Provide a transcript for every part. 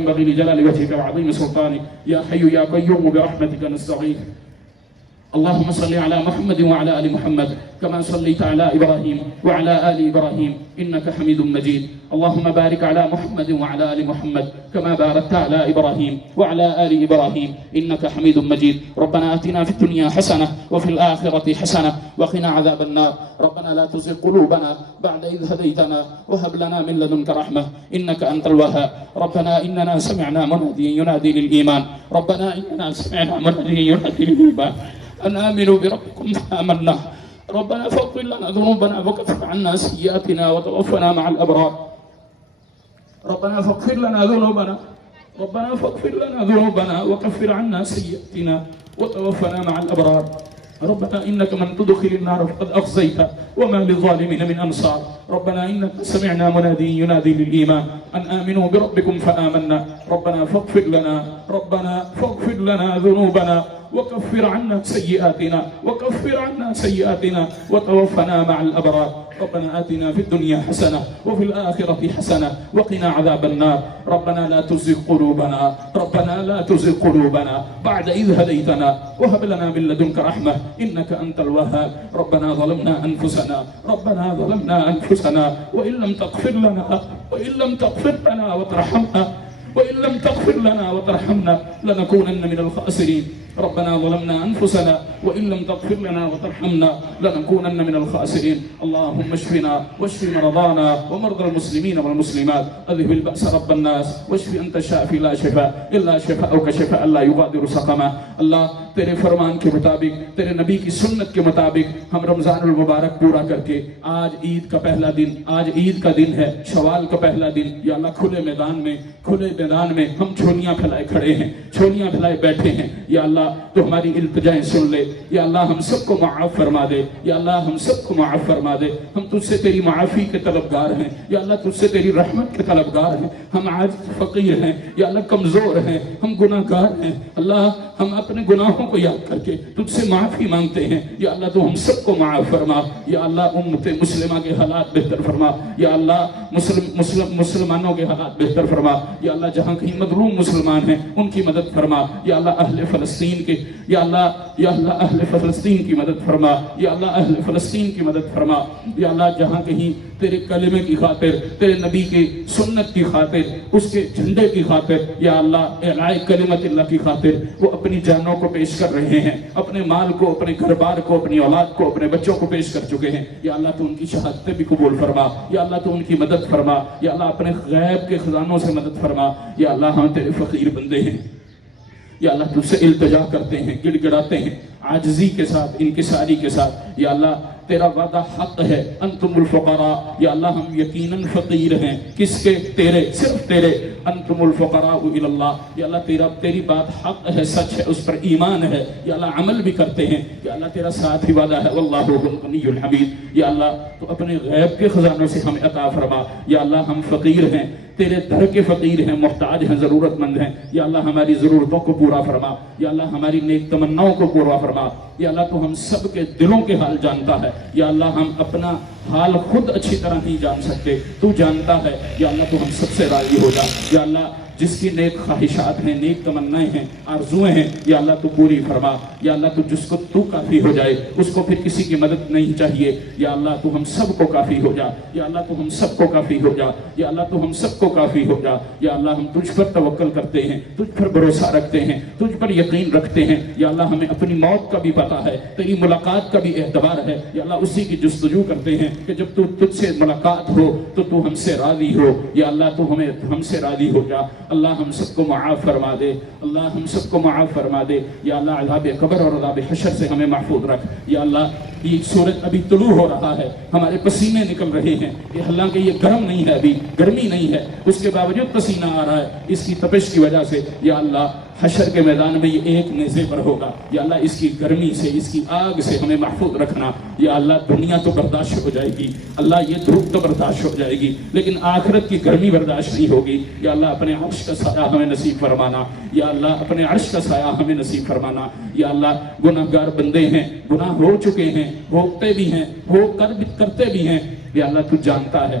ينبغي لجلال وجهك وعظيم سلطانك يا حي يا قيوم برحمتك نستغيث. اللهم صل على محمد وعلى آل محمد كما صليت على إبراهيم وعلى آل إبراهيم إنك حميد مجيد. اللهم بارك على محمد وعلى آل محمد كما باركت على إبراهيم وعلى آل إبراهيم إنك حميد مجيد. ربنا آتنا في الدنيا حسنة وفي الآخرة حسنة وقنا عذاب النار. ربنا لا تزغ قلوبنا بعد إذ هديتنا وهب لنا من لدنك رحمة إنك أنت الوهاب. ربنا إننا سمعنا مناديا ينادي للإيمان أن آمنوا بربكم فآمنا. ربنا فاغفر لنا ذنوبنا وكفر عنا سيئاتنا وتوفنا مع الأبرار. ربنا فاغفر لنا ذنوبنا وكفر عنا سيئاتنا وتوفنا مع الأبرار. ربنا إنك من تدخل النار فقد أخزيته وما للظالمين من أنصار. ربنا إنك سمعنا منادي ينادي للإيمان أن آمنوا بربكم فآمنا. ربنا فاغفر لنا ذنوبنا وكفر عنا سيئاتنا وتوفنا مع الأبرار. ربنا آتنا في الدنيا حسنة وفي الآخرة حسنة وقنا عذاب النار. ربنا لا تزغ قلوبنا بعد إذ هديتنا وهب لنا من لدنك رحمة إنك أنت الوهاب. ربنا ظلمنا أنفسنا وإن لم تغفر لنا وترحمنا لنكونن من الخاسرين. ربنا ظلمنا أنفسنا وإن لم تغفر لنا وترحمنا لنكونن من الخاسرين. اللهم اشفنا واشف مرضانا ومرضى المسلمين والمسلمات. اذهب البأس رب الناس واشف أنت الشافي لا شفاء إلا شفاءك شفاء لا يغادر سقما. اللہ تیرے فرمان کے مطابق تیرے نبی کی سنت کے مطابق ہم رمضان المبارک پورا کر کے آج عید کا دن ہے، شوال کا پہلا دن. یا اللہ کھلے میدان میں ہم چھولیاں پھیلائے کھڑے ہیں، چھولیاں پھیلائے بیٹھے ہیں. یا اللہ تو ہماری التجائیں سن لے. یا اللہ ہم سب کو معاف فرما دے. ہم تجھ سے تیری معافی کے طلبگار ہیں. یا اللہ تجھ سے تیری رحمت کے طلبگار ہیں. ہم آج فقیر ہیں یا اللہ، کمزور ہیں، ہم گناہ گار ہیں. اللہ ہم اپنے گناہوں کو یاد کر کے تجھ سے معافی مانگتے ہیں. یا اللہ تو ہم سب کو معاف فرما. یا اللہ امت مسلمہ کے حالات بہتر فرما. یا اللہ مسلمانوں کے حالات بہتر فرما. یا اللہ جہاں کہیں مظلوم مسلمان ہیں ان کی مدد فرما. یا اللہ اہل فلسطین کی مدد فرما. یا اللہ اہل فلسطین کی مدد فرما. یا اللہ جہاں کہیں تیرے کلمے کی خاطر، تیرے نبی کی سنت کی خاطر، اس کے جھنڈے کی خاطر، یا اللہ اعلاء کلمت اللہ کی خاطر وہ اپنی جانوں کو پیش کر رہے ہیں، اپنے مال کو، اپنے گھر بار کو، اپنی اولاد کو، اپنے بچوں کو پیش کر چکے ہیں. یا اللہ تو ان کی شہادتیں بھی قبول فرما. یا اللہ تو ان کی مدد فرما. یا اللہ اپنے غیب کے خزانوں سے مدد فرما. یا اللہ ہم تیرے فقیر بندے ہیں. یا اللہ تجھ سے التجا کرتے ہیں، گڑ گڑاتے ہیں عاجزی کے ساتھ، انکساری کے ساتھ. یا اللہ تیرا وعدہ حق ہے، انتم الفقراء. یا اللہ ہم یقیناً فقیر ہیں. کس کے؟ تیرے، صرف تیرے. انتم الفقراء الی اللہ. یا اللہ تیری بات حق ہے، سچ ہے، اس پر ایمان ہے. یا اللہ عمل بھی کرتے ہیں. یا اللہ تیرا ساتھ ہی وعدہ ہے، واللہ هو الغنی الحمید. یا اللہ تو اپنے غیب کے خزانوں سے ہمیں عطا فرما. یا اللہ ہم فقیر ہیں، تیرے در کے فقیر ہیں، محتاج ہیں، ضرورت مند ہیں. یا اللہ ہماری ضرورتوں کو پورا فرما. یا اللہ ہماری نیک تمناؤں کو پورا فرما. یا اللہ تو ہم سب کے دلوں کے حال جانتا ہے. یا اللہ ہم اپنا حال خود اچھی طرح نہیں جان سکتے، تو جانتا ہے. یا اللہ تو ہم سب سے راضی ہو جا. یا اللہ جس کی نیک خواہشات ہیں، نیک تمنائیں ہیں، آرزویں ہیں، یا اللہ تو پوری فرما. یا اللہ تو جس کو تو کافی ہو جائے اس کو پھر کسی کی مدد نہیں چاہیے. یا اللہ تو ہم سب کو کافی ہو جا. یا اللہ تو ہم سب کو کافی ہو جا. یا اللہ تو ہم سب کو کافی ہو جا. یا اللہ ہم تجھ پر توکل کرتے ہیں، تجھ پر بھروسہ رکھتے ہیں، تجھ پر یقین رکھتے ہیں. یا اللہ ہمیں اپنی موت کا بھی پتہ ہے، تیری ملاقات کا بھی اعتبار ہے. یا اللہ اسی کی جستجو کرتے ہیں کہ جب تجھ سے ملاقات ہو تو ہم سے راضی ہو. یا اللہ تو ہم سے راضی ہو جا. اللہ ہم سب کو معاف فرما دے. یا اللہ عذاب قبر اور عذاب حشر سے ہمیں محفوظ رکھ. یا اللہ یہ سورج ابھی طلوع ہو رہا ہے، ہمارے پسینے نکل رہے ہیں. حالانکہ یہ گرم نہیں ہے، ابھی گرمی نہیں ہے، اس کے باوجود پسینہ آ رہا ہے اس کی تپش کی وجہ سے. یا اللہ حشر کے میدان میں یہ ایک نیزے پر ہوگا. یا اللہ اس کی گرمی سے، اس کی آگ سے ہمیں محفوظ رکھنا. یا اللہ دنیا تو برداشت ہو جائے گی، اللہ یہ دھوپ تو برداشت ہو جائے گی، لیکن آخرت کی گرمی برداشت نہیں ہوگی. یا اللہ اپنے عرش کا سایہ ہمیں نصیب فرمانا. یا اللہ اپنے عرش کا سایہ ہمیں نصیب فرمانا. یا اللہ گناہ گار بندے ہیں، گناہ ہو چکے ہیں، بھوگتے بھی ہیں، کرتے بھی ہیں. یا اللہ تو جانتا ہے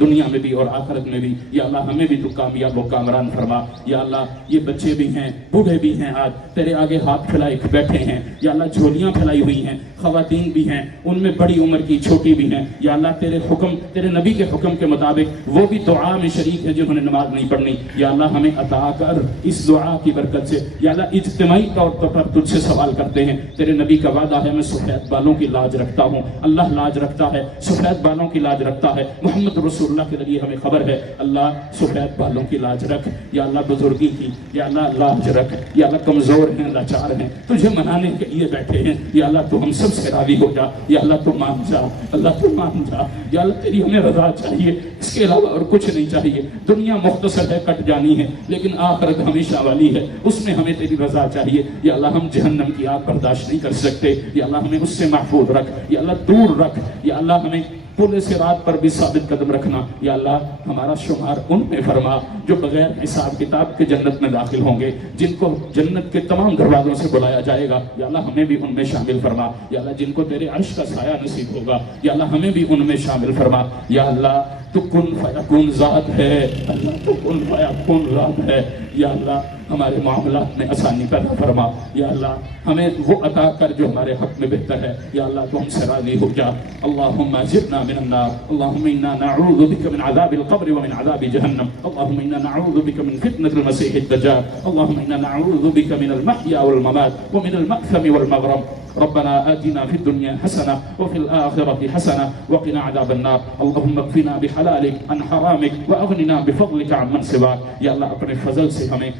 دنیا میں بھی اور آخرت میں بھی. یا اللہ ہمیں بھی تو کامیاب و کامران فرما. یا اللہ یہ بچے بھی ہیں بوڑھے بھی ہیں آج تیرے آگے ہاتھ پھیلائے بیٹھے ہیں. یا اللہ جھولیاں پھیلائی ہوئی ہیں, خواتین بھی ہیں ان میں بڑی عمر کی چھوٹی بھی ہیں. یا اللہ تیرے حکم تیرے نبی کے حکم کے مطابق وہ بھی دعا میں شریک ہے جنہوں نے نماز نہیں پڑھنی. یا اللہ ہمیں عطا کر اس دعا کی برکت سے. یا اللہ اجتماعی طور پر تجھ سے سوال کرتے ہیں, تیرے نبی کا وعدہ ہے میں سفید بالوں کی لاج رکھتا ہوں. اللہ لاج رکھتا ہے, سفید بالوں کی لاج رکھتا ہے. محمد رسول اللہ کے ذریعے ہمیں خبر ہے اللہ سفید بالوں کی لاج رکھ. یا اللہ بزرگی کی یا اللہ لاج رکھ. یا اللہ کمزور ہیں لاچار ہیں تجھے منانے کے لیے بیٹھے ہیں. یا اللہ تو ہم سب سے راضی ہو جا. یا اللہ تو مان جا, اللہ تو مان جا. یا اللہ تیری ہمیں رضا چاہیے, اس کے علاوہ اور کچھ نہیں چاہیے. دنیا مختصر ہے کٹ جانی ہے لیکن آخرت ہمیشہ والی ہے, اس میں ہمیں تیری رضا چاہیے. یا اللہ ہم جہنم کی آگ برداشت نہیں کر سکتے. یا اللہ ہمیں اس سے محفوظ رکھ. یا اللہ دور رکھ. یا اللہ ہمیں پل صراط پر بھی ثابت قدم رکھنا. یا اللہ ہمارا شمار ان میں فرما جو بغیر حساب کتاب کے جنت میں داخل ہوں گے, جن کو جنت کے تمام دروازوں سے بلایا جائے گا. یا اللہ ہمیں بھی ان میں شامل فرما. یا اللہ جن کو تیرے عرش کا سایہ نصیب ہوگا یا اللہ ہمیں بھی ان میں شامل فرما. یا اللہ تو کن فیکون ذات ہے, اللہ تو کن فیکون ذات ہے. یا اللہ ہمارے معاملات میں آسانی پیدا فرما. یا اللہ ہمیں وہ عطا کر جو ہمارے حق میں بہتر ہے. یا اللہ تو ہم سے راضی ہو جا. اللہم اجرنا من النار, اللہم انا نعوذ بک من عذاب القبر ومن عذاب جہنم, اللہم انا نعوذ بک من فتنة المسیح الدجال, اللہم انا نعوذ بک من المحیا والممات ومن المأثم والمغرم. ربنا آتنا في الدنيا حسنة وفي الآخرة حسنة وقنا عذاب النار. اللهم اكفنا بحلالك عن حرامك وأغننا بفضلك عمن سواك. یا اللہ اپنے فضل سے ہمیں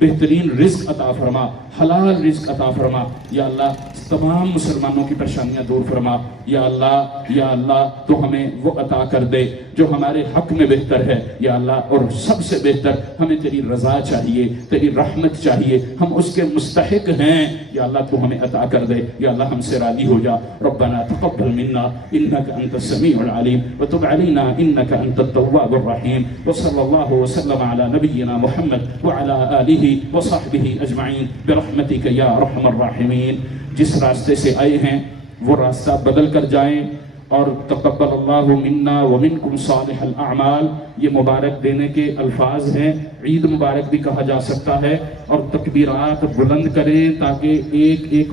بہترین رزق عطا فرما, حلال رزق عطا فرما. یا اللہ تمام مسلمانوں کی پریشانیاں دور فرما. یا اللہ تو ہمیں وہ عطا کر دے جو ہمارے حق میں بہتر ہے. یا اللہ اور سب سے بہتر ہمیں تیری رضا چاہیے, تیری رحمت چاہیے, ہم اس کے مستحق ہیں. یا اللہ تو ہمیں عطا کر دے. یا اللہ ہم سے راضی ہو جا. ربنا تقبل منا انك انت السميع العليم وتب علينا انك انت التواب الرحيم. وصلى الله وسلم على نبينا محمد وعلى آله وصحبه اجمعین برحمتک یا ارحم الراحمین. جس راستے سے آئے ہیں وہ راستہ بدل کر جائیں, اور تقبل اللہ منا ومنکم صالح الاعمال یہ مبارک دینے کے الفاظ ہیں. عید مبارک بھی کہا جا سکتا ہے, اور تکبیرات بلند کریں تاکہ ایک ایک